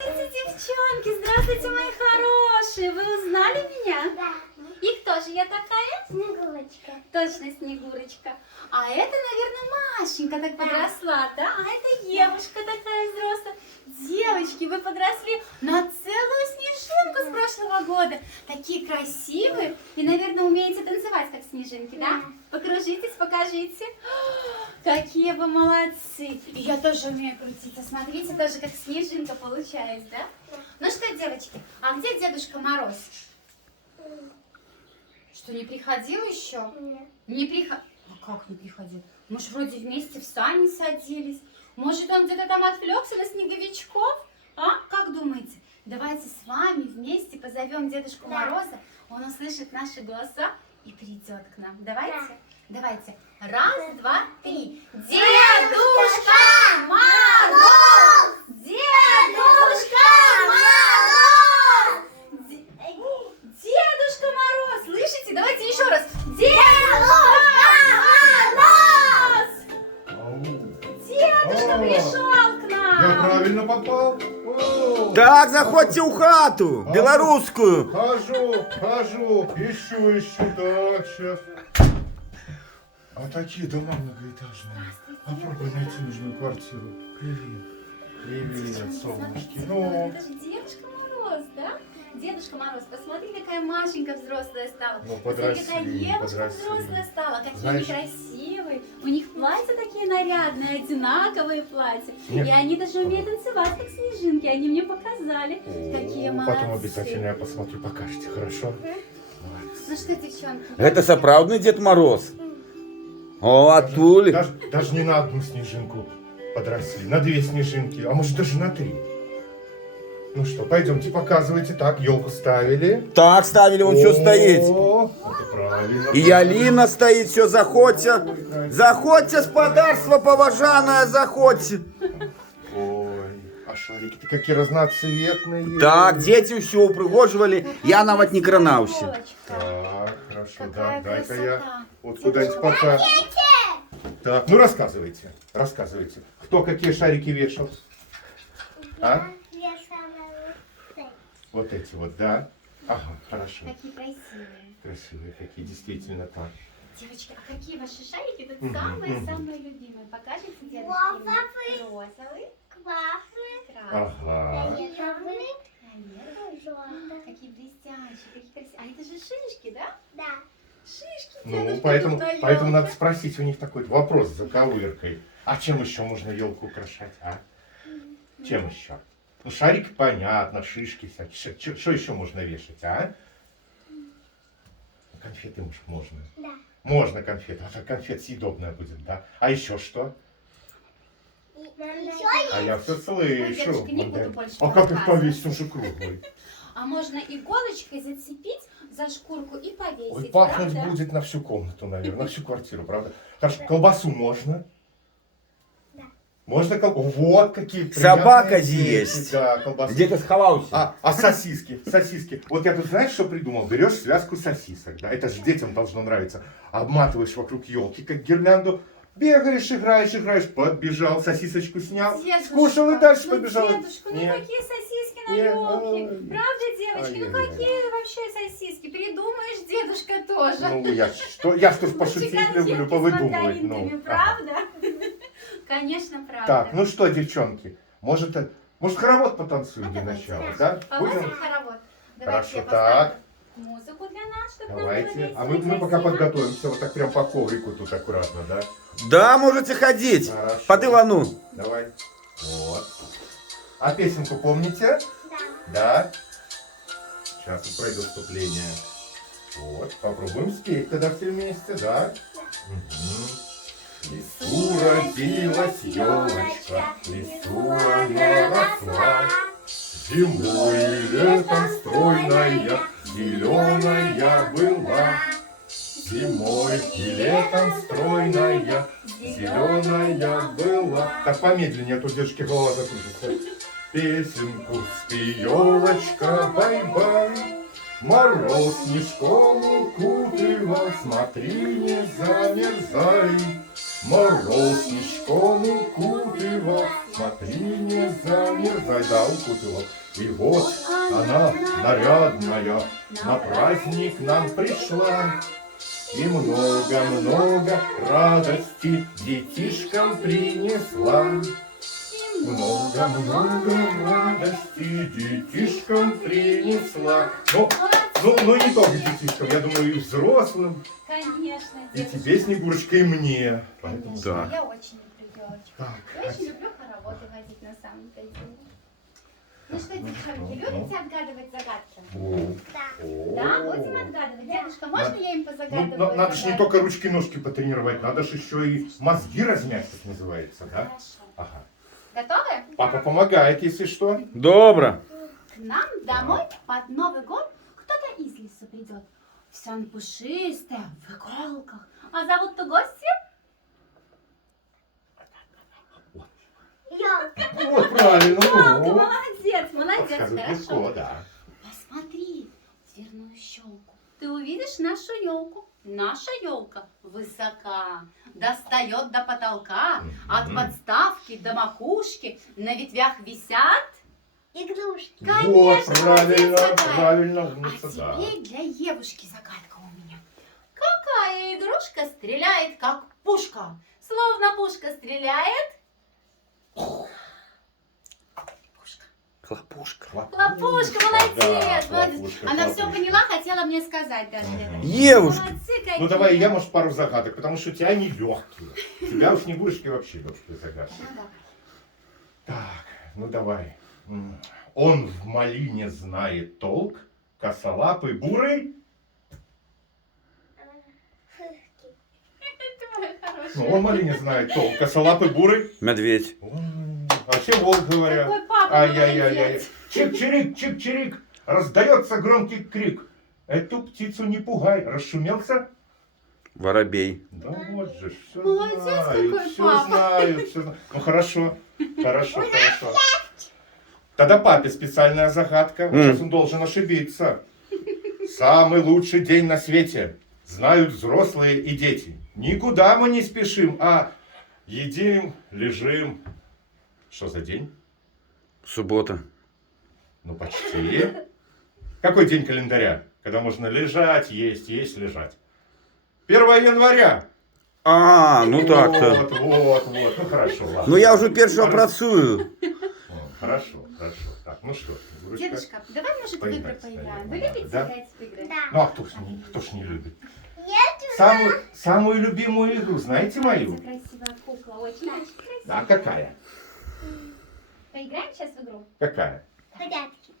Здравствуйте, девчонки! Здравствуйте, мои хорошие! Вы узнали меня? Да. И кто же я такая? Снегурочка. Точно, Снегурочка. А это, наверное, Машенька так подросла, да? А это Евушка такая взрослая. Девочки, вы подросли на целую снежинку с прошлого года. Такие красивые. И, наверное, умеете танцевать, как снежинки, да? Покружитесь, покажите. Какие вы молодцы. И я тоже умею крутиться. Смотрите, тоже как снежинка получается, да? Ну что, девочки, а где Дедушка Мороз? Что, не приходил еще? Нет. Не приходил? А как не приходил? Мы ж вроде вместе в сани садились. Может, он где-то там отвлекся на снеговичков? А? Как думаете? Давайте с вами вместе позовем Дедушку Мороза. Он услышит наши голоса и придет к нам. Давайте? Давайте. Раз, два, три. Дедушка Мороз! Дедушка Мороз! Дедушка Мороз! Слышите? Давайте еще раз. Дедушка Мороз! Дедушка пришел к нам! Я правильно попал? О, Так, заходьте у хату, белорусскую. Хожу, ищу, так, сейчас. А такие дома многоэтажные. Попробуй найти нужную квартиру. Привет, солнышки. Ну, Это же Дедушка Мороз, да? Дедушка Мороз, посмотри, какая Машенька взрослая стала. Ну, Посмотри, какая подросли, Евушка подросли. взрослая стала. Какие Знаешь- они красивые. У них платья такие нарядные, одинаковые платья. Нет. И они даже умеют танцевать, как снежинки. Они мне показали. Какие молодцы. Потом обязательно я посмотрю, покажете, хорошо? Ну что, девчонки? Это соправдный Дед Мороз. О, Атуль. Даже не на одну снежинку подросли, на 2 снежинки, а может даже на 3. Ну что, пойдемте, показывайте. Так, елку ставили. Так, ставили, он все стоит. О, это правильно. И Алина стоит, все, заходьте. Заходьте, господарство поважанное, заходьте. Ой, а шарики-то какие разноцветные. Так, дети все упригоживали, я навіть не кранався. Елочка. Так, хорошо, Какая да, дай-ка я красота. вот куда-нибудь пока. Так, ну рассказывайте, кто какие шарики вешал? А? Я самая лучшая. Вот эти вот, да? Ага, хорошо. Какие красивые. Красивые какие, действительно так. Девочки, а какие ваши шарики тут Мгм, самые-самые любимые? Покажите дедушке. Розовый. Розовый, Классный. красный, Ага. Фиолетовый. фиолетовый. Желтый. Какие блестящие, какие красивые. А это же шишки, да? Да. Шишки Ну, дедушка поэтому, тут на поэтому надо ёлке. спросить у них такой вопрос с заковыркой. А чем еще можно елку украшать, а? Чем еще? Ну, шарик понятно, шишки всякие. Что еще можно вешать, а? Конфеты, может, можно. Да. Можно конфеты. А конфет съедобная будет, да? А еще что? Еще А я все Ой, слышу. девочка, не буду больше А как их рассказывать. повесить? Он же круглый. А можно иголочкой зацепить за шкурку и повесить, Ой, пахнуть правда? будет на всю комнату, наверное, на всю квартиру, правда? Хорошо, колбасу можно? Да. Можно колбасу? Вот какие Собака приятные есть. дети, да, колбасу. Где-то сховался. А сосиски. Вот я тут, знаешь, что придумал? Берешь связку сосисок, да, это же детям должно нравиться. Обматываешь вокруг елки, как гирлянду, бегаешь, играешь, подбежал, сосисочку снял, Дедушка, скушал и дальше ну, побежал. Дедушка, ну Нет. какие сосиски на Нет, елке? ой. Правда, девочки? Ну Ай-яй-яй. какие вообще сосиски? Придумаешь, дедушка тоже. Ну, я что пошутить Конфетки люблю, с повыдумывать. мандаринками, Ну, правда? Конечно, правда. Так, ну что, девчонки, может хоровод потанцуем для Давайте. начала, да? Полазим Будем? в хоровод. Хорошо, я так. поставлю музыку для нас, чтобы нам было Давайте. весело А мы и пока красиво. подготовимся, вот так прям по коврику тут аккуратно, да? Да, можете ходить. Хорошо. По дивану. Давай. Вот. А песенку помните? Да. Да. Сейчас вот пройдет вступление. Вот, попробуем спеть тогда все вместе, да? В лесу родилась елочка, в лесу она росла. Зимой и летом стройная, зеленая была. Зимой и летом стройная, зеленая была. Так помедленнее, а то дедушке голова закружится. Песенку спи, елочка, бай-бай. Мороз снежком укутывал, смотри, не замерзай. Мороз снежком укутывал, смотри, не замерзай, да, укутывал. И вот она, нарядная, на праздник нам пришла. И много-много радости детишкам принесла. Много-много радости детишкам принесла. Ну, не только детишкам, я думаю, и взрослым. Конечно, И девочка. тебе, Снегурочка, и мне. Поэтому Конечно, Да. я очень люблю елочки. так. Я очень люблю хороводы водить на самом-то деле. Ну что, девчонки, любите отгадывать загадки? Да, будем отгадывать. Дедушка, можно я им Ну, позагадываю? надо же не загадки? только ручки-ножки потренировать, надо же еще и мозги размять, как называется, да? Хорошо. Ага. Готовы? Папа помогает, если что. Добро. К нам домой под Новый год кто-то из лесу придет. Вся он пушистая, в иголках. А зовут-то гостя? Елка. Вот, правильно. Елка, ну. молодец, молодец, Подсказывает легко, хорошо. да. Посмотри, дверную щелку. Ты увидишь нашу елку. Наша елка высока, достает до потолка, от подставки до макушки, на ветвях висят. Игрушки. Вот, Конечно, правильно, молодец какая. правильно, А умница, да. теперь для Евушки загадка у меня. Какая игрушка стреляет, как пушка? Словно пушка стреляет. Пушка. Хлопушка. Хлопушка, молодец, Да, молодец. хлопушка, Она все хлопушка. поняла, хотела мне сказать даже это. Евушка. Молодцы какие. Ну давай я, может, пару загадок, потому что у тебя они легкие. У тебя у Снегурочки вообще легкие загадки. Ну, давай. Так, ну давай. Он в малине знает толк, косолапый, бурый. Ну, он в малине знает толк, косолапый, бурый. Медведь. Вообще волк, говорят. Какой папа Ай-яй-яй-яй. молодец. Чик-чирик, чик-чирик. Раздается громкий крик. Эту птицу не пугай. Расшумелся? Воробей. Да вот же, все Молодец знают, какой все папа. знают, все знают. Ну хорошо, хорошо, хорошо. Тогда папе специальная загадка. Сейчас он должен ошибиться. Самый лучший день на свете. Знают взрослые и дети. Никуда мы не спешим, а едим, лежим. Что за день? Суббота. Ну почти. Какой день календаря? Когда можно лежать, есть, лежать. 1 января. А, ну так-то. Вот. Ну хорошо, ладно. Ну я вже першого працюю. О, хорошо. Так, ну что, Снегурочка? Дедушка, давай, может, в игры Поиграть, поиграем. Вы наверное, любите да? играть в игры? Да. Ну а кто ж не любит? Я Самую любимую игру, знаете мою? Это красивая кукла, очень красивая. А какая? Поиграем сейчас в игру? Какая? порядке.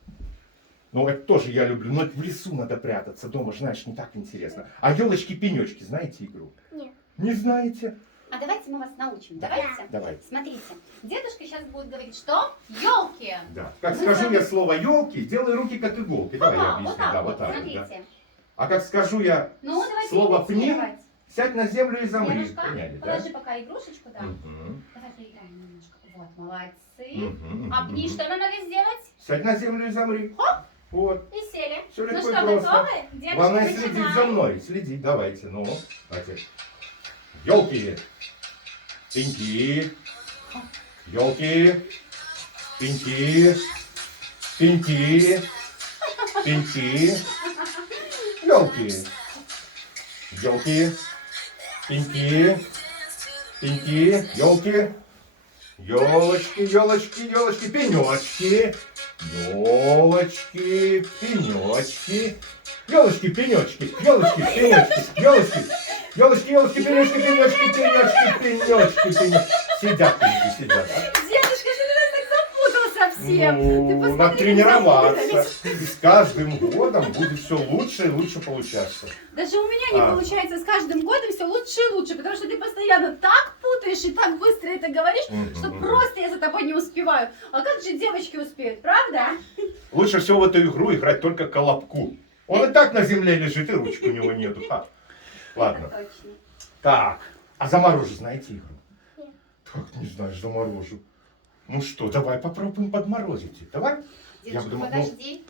Ну, это тоже я люблю, но в лесу надо прятаться, дома, знаешь, не так интересно. А елочки-пенечки, знаете игру? Нет. Не знаете? А давайте мы вас научим. Давайте. Давай. Смотрите, дедушка сейчас будет говорить, что елки. Да. Как скажу я слово елки, делай руки как иголки. Давай я объясню. вот так Да, вот, вот так. смотрите. Да. А как скажу я Ну, давайте слово пни, имитировать. сядь на землю и замри. Дедушка, Поняли, да? положи пока игрушечку, да. Мгм. Давай поиграем немножко. Вот, молодцы. Мгм. А пни, что нам надо сделать? Сядь на землю и замри. Вот. И сели. Всё Ну легко и что, просто. готовы? Дедушка, Главное начинаем. следить за мной. Следить, давайте. Ну, давайте. Елки. Пеньки. Елки. Пеньки. Пеньки. Пеньки. Елки. Елки. Пеньки. Пеньки. Елки. Елочки, елочки, елочки, пенечки. Елочки, пенечки. Елочки, пенечки, елочки, пенечки, елочки. Елочки, елочки, пенечки, пенечки, пенечки, пенечки, пенечки. Сидят, пеньки, сидят. Дедушка, ты меня так запутал совсем. Ты Ну, посмотри, надо как тренироваться. запутались. И с каждым годом будет все лучше и лучше получаться. Даже у меня не А. получается с каждым годом все лучше и лучше, потому что ты постоянно так путаешь и так быстро это говоришь, что просто я за тобой не успеваю. А как же девочки успеют, правда? Лучше всего в эту игру играть только колобку. Он и так на земле лежит, и ручек у него нету. Ладно. Это точно. Так, а заморожу знаете игру? Нет. Как не знаешь заморожу? Ну что, давай попробуем подморозить. Давай? Дедушка, думал, подожди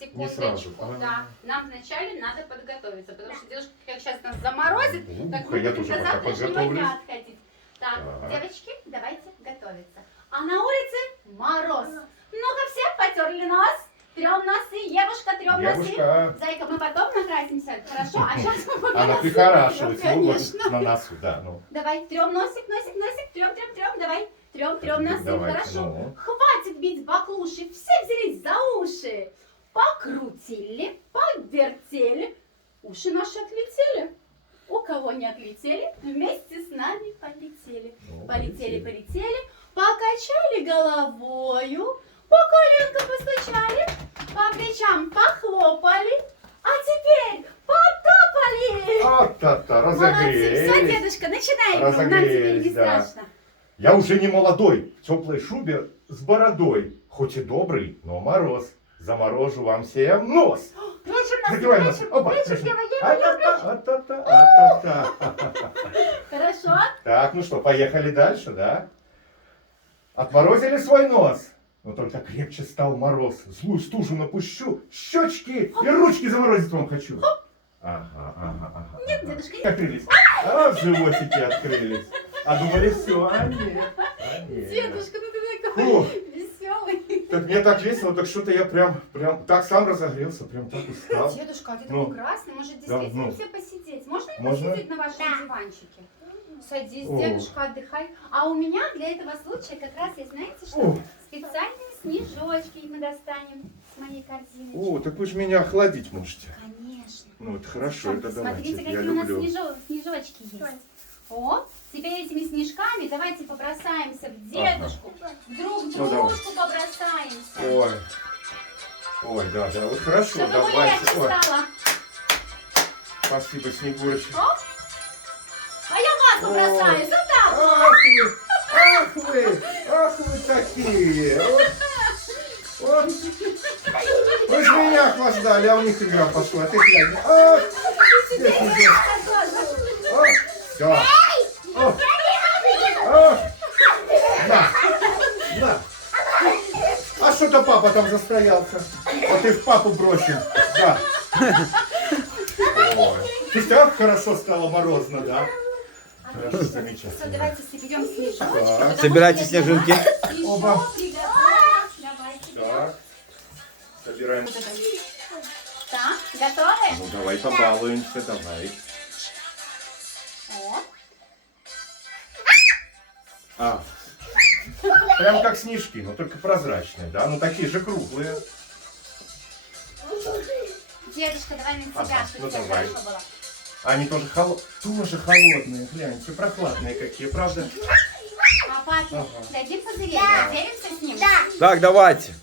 секундочку. сразу. Да, нам вначале надо подготовиться, потому что дедушка как сейчас нас заморозит, так Ух, мы я будем тоже до пока завтрашнего подготовлюсь. дня отходить. Так, Так. девочки, давайте готовиться. А на улице мороз. Ну-ка, все потерли нос. Трем носы, Евушка, трем носы. Девушка. Зайка, мы потом накрасимся, хорошо? А сейчас мы пока Она носы прихорашивается. трем, Ну, конечно. вот на носу, да. Ну. Давай, трем носик, трем, давай. Трем носы, Давайте, хорошо. ну. Хватит бить баклуши, все взялись за уши. Покрутили, повертели, уши наши отлетели. У кого не отлетели, вместе с нами полетели. Ну, Полетели, покачали головою, по коленкам постучали, по плечам похлопали, а теперь потопали. А-та-та, Молодцы, все, разогрелись. дедушка, начинай игру, нам теперь не Разогрелись, да. страшно. Я уже не молодой, в теплой шубе с бородой. Хоть и добрый, но мороз. Заморожу вам всем нос. Прячем нас, Закрывай нос. Опа, прячем, прячем. я люблю. А-та-та, а-та-та, а-та-та. Хорошо? Так, ну что, поехали дальше, да? Отморозили свой нос? Но только крепче стал мороз. Злую стужу напущу, щечки и ручки заморозить вам хочу. Ага. Нет, дедушка, нет. Открылись. А, животики открылись. А думали, все, а нет. Дедушка, ну ты Фу. такой веселый. Так мне так весело, так что-то я прям так сам разогрелся, прям так устал. Дедушка, а ты Ну. такой красный, может Да, действительно ну. все посидеть? Можно Можно? посидеть на вашем диванчике? Садись, О. дедушка, отдыхай. А у меня для этого случая как раз, я знаете что? О. Специальные снежочки мы достанем с моей корзиночки. О, так вы же меня охладить можете. Конечно. Ну, это хорошо, это давайте, Смотрите, я какие у нас люблю. снежочки есть. О, теперь этими снежками давайте побросаемся в дедушку, друг Ну, давай. дружку побросаемся. Ой, да, вот хорошо, Чтобы давайте. легче Ой, стало. спасибо, Снегурочка. Оп. А я вас побросаюсь, вот так. Ах вы такие. Вот. Вы же меня охлаждали, а у них игра пошла. Ты глянь. Ах, здесь уже. Все. На. А что-то папа там застоялся. А ты в папу бросил. Да. Ой. Ты как хорошо стало морозно, да? Хорошо, Все, замечательно. давайте соберем снежочки. Так. потому что Собирайте я для снежинки. вас еще Оба. приготовила. Давайте. Так. Собираем. Так, готовы? Ну давай побалуемся, давай. О, А. Прям как снежки, но только прозрачные, да? Ну такие же круглые. дедушка, давай на тебя, Ага, чтобы ну тебе давай. хорошо было. Они тоже холодные, гляньте, прохладные какие, правда? А папе Ага. дадим пузырей? Да. Поделимся с ним? Да. Так, давайте.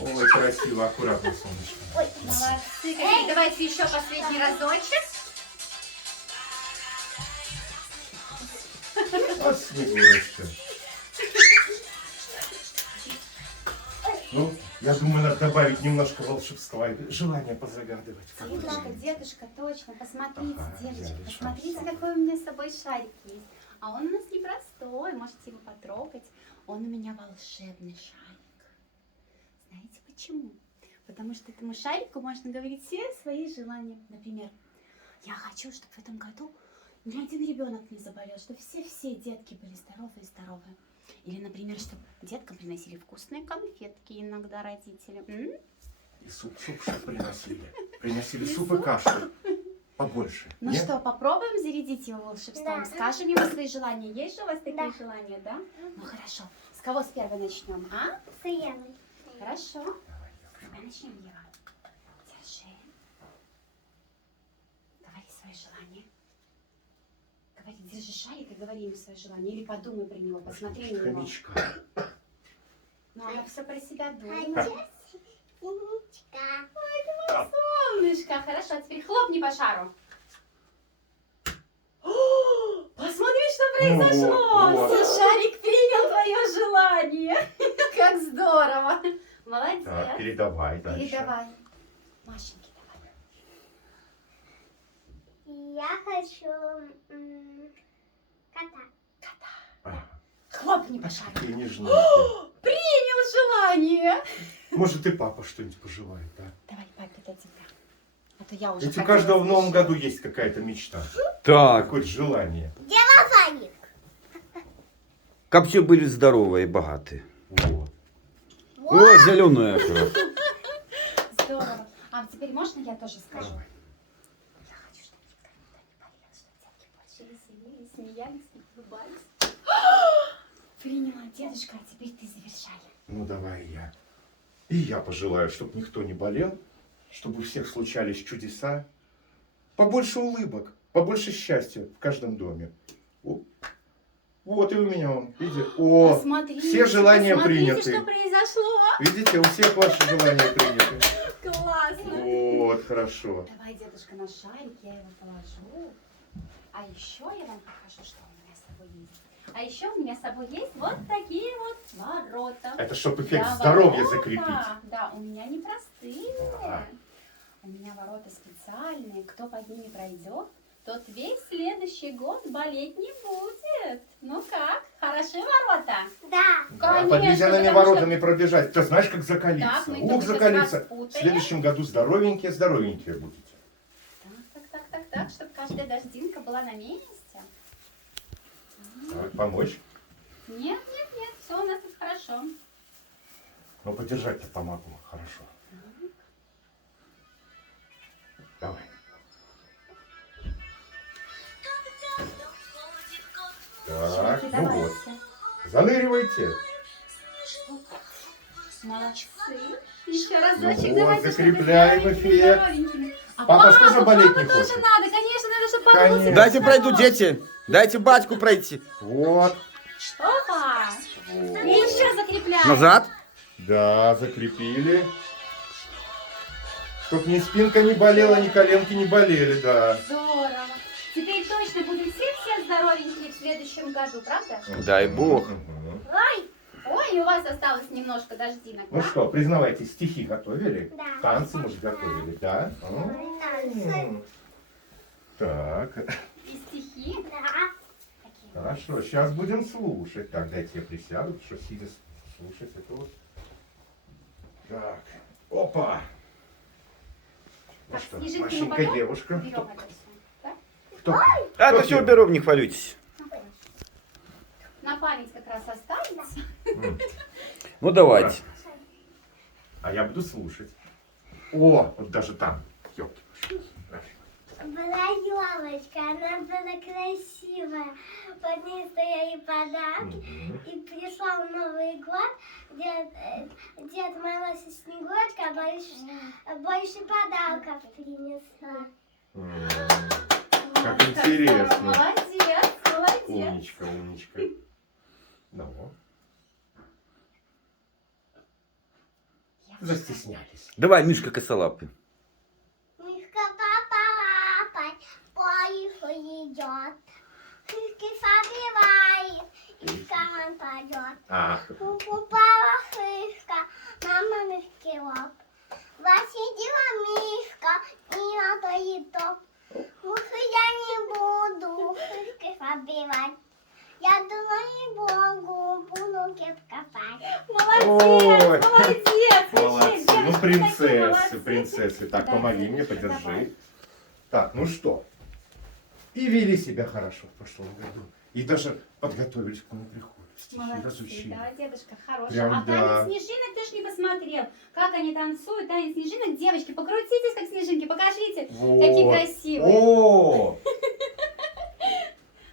Ой, красиво, аккуратно, солнышко. Молодцы. Какие. Давайте еще последний разочек. Вот Снегурочка. Ну, я думаю, надо добавить немножко волшебства и желание позагадывать. Как вы Дедушка, думаете? дедушка, точно. Посмотрите, Ага, девочки, взяли посмотрите, шанс. какой у меня с собой шарик есть. А он у нас непростой, можете его потрогать. Он у меня волшебный шарик. Знаете почему? Потому что этому шарику можно говорить все свои желания. Например, я хочу, чтобы в этом году ни один ребенок не заболел, чтобы все детки были здоровые. Или, например, чтобы деткам приносили вкусные конфетки иногда родители. И суп что приносили. Приносили суп и кашу. Побольше. Ну нет? что, попробуем зарядить его волшебством? Да. Скажем ему свои желания. Есть же у вас такие Да. желания, да? Ну хорошо. С кого с первой начнем, а? С Евой. Хорошо. Давай начнем, Ева. Держи. Говори свои желания. Говори, держи шарик и говори ему свои желания. Или подумай про него, посмотри на него. Хомячка. Ну, она все про себя думает. Хотя синичка. Солнышко, хорошо. А теперь хлопни по шару. О, посмотри, что произошло! Вот. Шарик принял твое желание. Как здорово! Молодец. Так, передавай дальше. Передавай. Машеньке давай. Я хочу кота. Кота. Ох, не пошарил. Какие нежненькие. Принял желание. Может, и папа что-нибудь пожелает, да? Давай папе дадим. А то я уже Ведь у хотела каждого в новом слушать. году есть какая-то мечта, Так, какое-то желание. Ваник. как все были здоровые и богатые. Вот. О, зеленая как. Здорово. А теперь можно я тоже скажу? Давай. Я хочу, чтобы никто не болел, чтобы детки больше веселились, смеялись, улыбались. Приняла, дедушка, а теперь ты завершай. Ну, давай я. И я пожелаю, чтобы никто не болел, чтобы у всех случались чудеса, побольше улыбок, побольше счастья в каждом доме. О, вот и у меня он, видите? О, Посмотрите, все желания посмотрите, приняты. что произошло. Видите, у всех ваши желания приняты. Классно. Вот, хорошо. Давай, дедушка, на шарик, я его положу. А еще я вам покажу, что у меня с собой есть. А еще у меня с собой есть вот такие вот ворота. Это чтобы эффект Да, здоровья ворота. закрепить. Да, у меня не простые. Ага. У меня ворота специальные. Кто под ними пройдет, тот весь следующий год болеть не будет. Ну как, хороши ворота? Да. Да, под Конечно, ледяными потому что- воротами пробежать. Ты знаешь, как закалиться? Так, мы Ух, только закалиться. сейчас вас В путаем. следующем году здоровенькие будете. Так, чтобы каждая дождинка была на месте. Так, помочь? Нет, все у нас тут хорошо. Ну, подержать я помогу. Хорошо. Давай. Так, ну Давайте. вот. Заныривайте. Молодцы. Еще разочек Ну вот, давайте, чтобы закрепляем были эффект. здоровенькими. А Папа что же болеть папу не тоже хочет? надо, конечно, надо, чтобы папа Конечно. был Дайте здоров. пройду, дети. Дайте батьку пройти. Вот. Опа. И еще закрепляем. Назад. Да, закрепили. Чтоб ни спинка не болела, ни коленки не болели, да. Здорово. Теперь точно будем все здоровенькие в следующем году, правда? Дай бог. Мгм. Ой, у вас осталось немножко дождинок, Ну да? что, признавайте, стихи готовили? Да. Танцы, может, готовили, да? Танцы. Так, И стихи. Да. Какие? хорошо, сейчас будем слушать. Так, дайте я присяду, потому что сидя слушать это вот. Так, опа! Ну Так, что, снежинки мы Машенька потом девушка. берем это всё, да? Кто? А, то Кто все первый? уберу, не хвалитесь. На память как раз останется. Ну давайте. А я буду слушать. О, вот даже там. Ёлки. Была елочка, она была красивая. Под ней стояли подарки. И пришел Новый год, Дед Мороз и Снегурочка больше подарков принесла. Как Ой, интересно. здорово. Молодец, молодец. Умничка, умничка. Ну, застеснялись. Давай, Мишка Косолапый. Мишка папа лапой по лесу идет. Шишки собирает, и в карман пойдет. А, Упала шишка на мамишке лоб. Восидела Мишка и на топ. Лучше я не буду шишки собирать. Я думаю, Богу буду копать. Молодец, Ой. молодец. молодцы. Девочки, Ну, такие принцессы, молодцы. принцессы. Так, Да, помоги мне, давай. подержи. Так, ну что? И вели себя хорошо в прошлом году. И даже подготовились к Новому приходу. Стихи Молодцы, разучили. да, дедушка хороший. Прям А да. танец снежинок ты ж не посмотрел. Как они танцуют, танец снежинок. Девочки, покрутитесь, как снежинки, покажите. Вот. Какие красивые. О,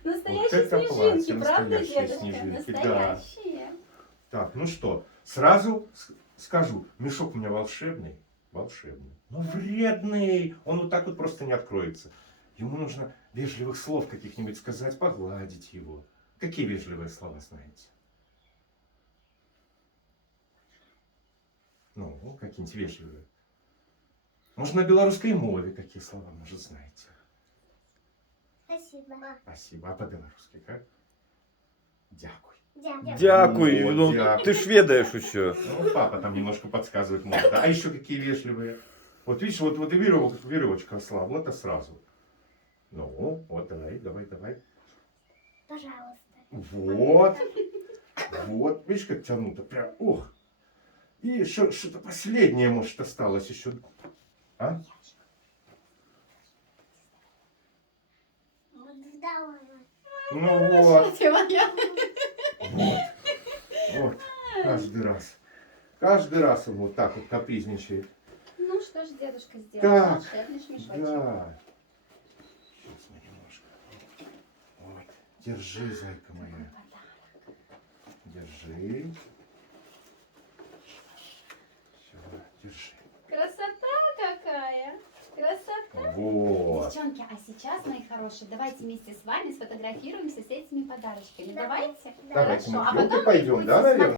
Настоящие это снежинки, платье, правда, настоящие дедушка? снежинки, да. Настоящие. так, ну что? Сразу скажу, мешок у меня волшебный. Волшебный. Но вредный. Он вот так вот просто не откроется. Ему нужно вежливых слов каких-нибудь сказать, погладить его. Какие вежливые слова знаете? Ну, какие-нибудь вежливые. Может, на белорусской мове какие слова, может, знаете? Спасибо. Спасибо. А по-белорусски как? Дякуй. Дякую. Вот, Ну, дякую. ты ж ведаешь еще. Ну, папа там немножко подсказывает, может. Да. А еще какие вежливые. Вот видишь, вот и веревочка ослабла, это сразу. Ну, вот, давай. Пожалуйста. Вот. Вот, видишь, как тянуто, прям, ох. И что-то последнее, может, осталось еще. А? Вот давай. Ну вот, Что ты моя? вот, каждый раз. Каждый раз он вот так вот капризничает. Ну что ж дедушка сделал? Так, Волшебный шмешочек. да. Сейчас мы немножко. Вот, держи, зайка моя. Держи. Все, держи. Красота какая! Красота! Вот. Девчонки, а сейчас, мои хорошие, давайте вместе с вами сфотографируемся с этими подарочками. Давайте? Давайте Хорошо. мы А в ёлки потом вы пойдем, будете да, наверное?